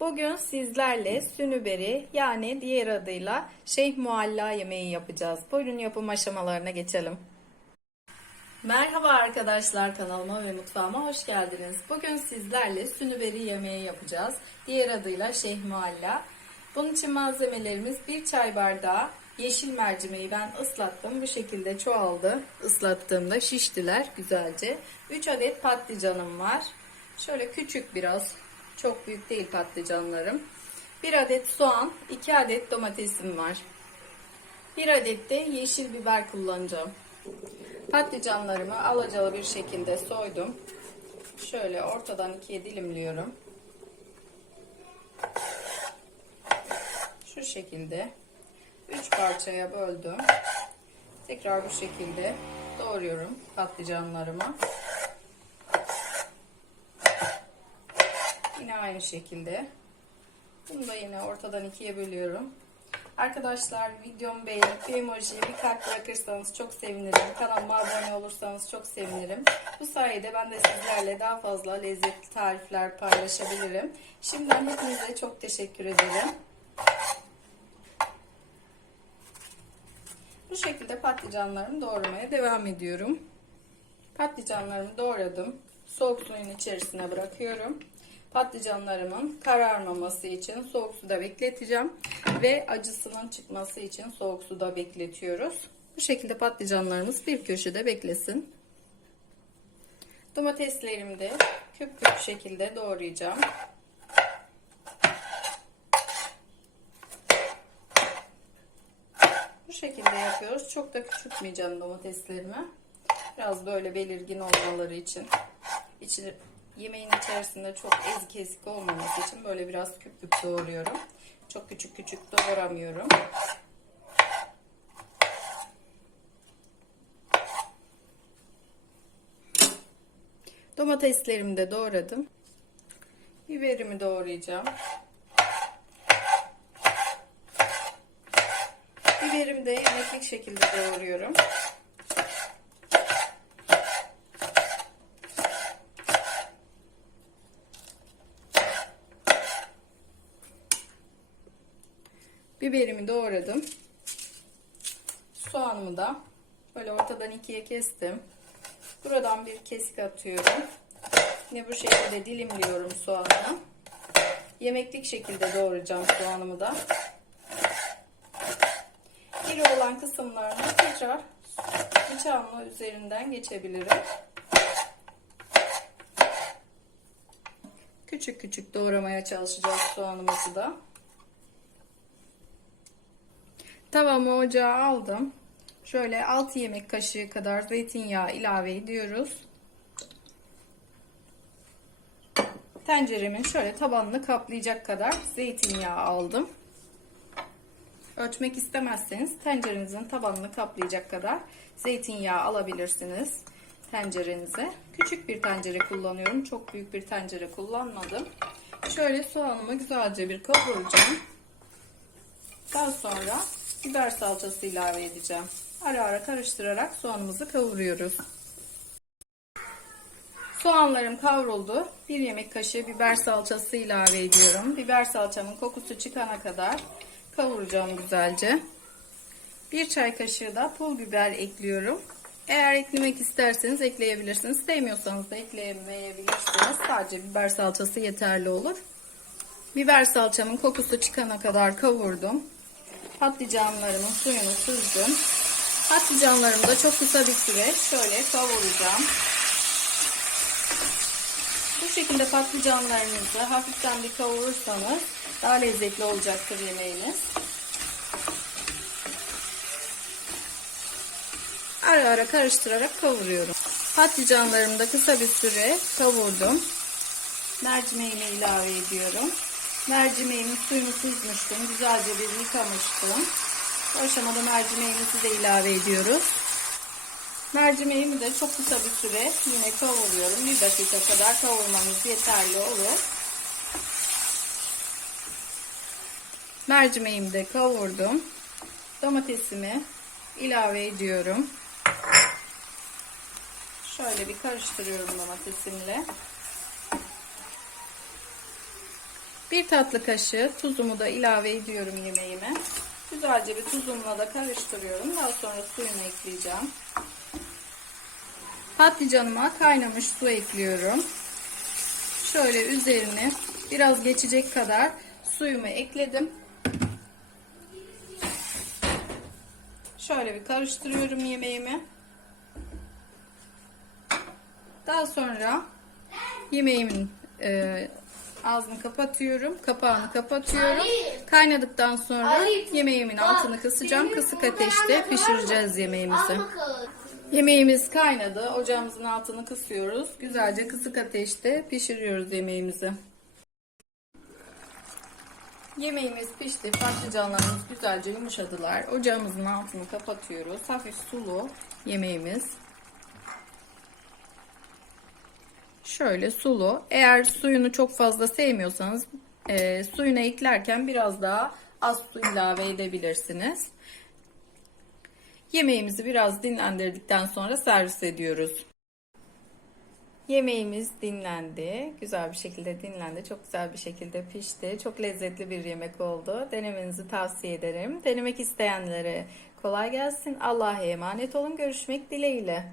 Bugün sizlerle sünüberi yani diğer adıyla şeyh mualla yemeği yapacağız. Buyurun yapım aşamalarına geçelim. Merhaba arkadaşlar kanalıma ve mutfağıma hoş geldiniz. Bugün sizlerle sünüberi yemeği yapacağız. Diğer adıyla şeyh mualla. Bunun için malzemelerimiz bir çay bardağı yeşil mercimeği ben ıslattım. Bu şekilde çoğaldı. Islattığımda şiştiler güzelce. 3 adet patlıcanım var. Şöyle küçük biraz çok büyük değil patlıcanlarım. 1 adet soğan, 2 adet domatesim var. 1 adet de yeşil biber kullanacağım. Patlıcanlarımı alacalı bir şekilde soydum. Şöyle ortadan ikiye dilimliyorum. Şu şekilde 3 parçaya böldüm. Tekrar bu şekilde doğruyorum patlıcanlarımı. Aynı şekilde. Bunu da yine ortadan ikiye bölüyorum. Arkadaşlar videomu beğenip bir emoji, bir kalp bırakırsanız çok sevinirim. Kanalıma abone olursanız çok sevinirim. Bu sayede ben de sizlerle daha fazla lezzetli tarifler paylaşabilirim. Şimdiden hepinize çok teşekkür ederim. Bu şekilde patlıcanlarımı doğramaya devam ediyorum. Patlıcanlarımı doğradım. Soğuk suyun içerisine bırakıyorum. Patlıcanlarımın kararmaması için soğuk suda bekleteceğim. Ve acısının çıkması için soğuk suda bekletiyoruz. Bu şekilde patlıcanlarımız bir köşede beklesin. Domateslerimi de küp küp şekilde doğrayacağım. Bu şekilde yapıyoruz. Çok da küçültmeyeceğim domateslerimi. Biraz böyle belirgin olmaları için. İçi, yemeğin içerisinde çok ezik ezik olmaması için böyle biraz küp küp doğruyorum. Çok küçük küçük doğramıyorum. Domateslerimi de doğradım. Biberimi doğrayacağım. Biberimi de yemeklik şekilde doğruyorum. Biberimi doğradım. Soğanımı da böyle ortadan ikiye kestim. Buradan bir kesik atıyorum. Yine bu şekilde dilimliyorum soğanı. Yemeklik şekilde doğrayacağım soğanımı da. İri olan kısımlarını tekrar bıçağımla üzerinden geçebilirim. Küçük küçük doğramaya çalışacağız soğanımızı da. Tavamı ocağa aldım. Şöyle 6 yemek kaşığı kadar zeytinyağı ilave ediyoruz. Tenceremin şöyle tabanını kaplayacak kadar zeytinyağı aldım. Ölçmek istemezseniz tencerenizin tabanını kaplayacak kadar zeytinyağı alabilirsiniz tencerenize. Küçük bir tencere kullanıyorum. Çok büyük bir tencere kullanmadım. Şöyle soğanımı güzelce bir kavuracağım. Daha sonra biber salçası ilave edeceğim. Ara ara karıştırarak soğanımızı kavuruyoruz. Soğanlarım kavruldu. Bir yemek kaşığı biber salçası ilave ediyorum. Biber salçamın kokusu çıkana kadar kavuracağım güzelce. Bir çay kaşığı da pul biber ekliyorum. Eğer eklemek isterseniz ekleyebilirsiniz. Sevmiyorsanız da ekleyemeyebilirsiniz. Sadece biber salçası yeterli olur. Biber salçamın kokusu çıkana kadar kavurdum. Patlıcanlarımın suyunu süzdüm. Patlıcanlarımı da çok kısa bir süre şöyle kavuracağım. Bu şekilde patlıcanlarınızı hafiften bir kavurursanız daha lezzetli olacaktır yemeğiniz. Ara ara karıştırarak kavuruyorum. Patlıcanlarımı da kısa bir süre kavurdum. Mercimeğimi ilave ediyorum. Mercimeğimin suyunu süzmüştüm. Güzelce bir yıkamıştım. Bu aşamada mercimeğimizi de ilave ediyoruz. Mercimeğimi de çok kısa bir süre yine kavuruyorum. Bir dakika kadar kavurmamız yeterli olur. Mercimeğimi de kavurdum. Domatesimi ilave ediyorum. Şöyle bir karıştırıyorum domatesimle. Bir tatlı kaşığı tuzumu da ilave ediyorum yemeğime. Güzelce bir tuzumla da karıştırıyorum. Daha sonra suyunu ekleyeceğim. Patlıcanıma kaynamış su ekliyorum. Şöyle üzerine biraz geçecek kadar suyumu ekledim. Şöyle bir karıştırıyorum yemeğimi. Daha sonra yemeğimin e, ağzını kapatıyorum. Kapağını kapatıyorum. Kaynadıktan sonra yemeğimin altını kısacağım. Kısık ateşte pişireceğiz yemeğimizi. Yemeğimiz kaynadı. Ocağımızın altını kısıyoruz. Güzelce kısık ateşte pişiriyoruz yemeğimizi. Yemeğimiz pişti. Patlıcanlarımız güzelce yumuşadılar. Ocağımızın altını kapatıyoruz. Hafif sulu yemeğimiz. Şöyle sulu. Eğer suyunu çok fazla sevmiyorsanız e, suyunu eklerken biraz daha az su ilave edebilirsiniz. Yemeğimizi biraz dinlendirdikten sonra servis ediyoruz. Yemeğimiz dinlendi. Güzel bir şekilde dinlendi. Çok güzel bir şekilde pişti. Çok lezzetli bir yemek oldu. Denemenizi tavsiye ederim. Denemek isteyenlere kolay gelsin. Allah'a emanet olun. Görüşmek dileğiyle.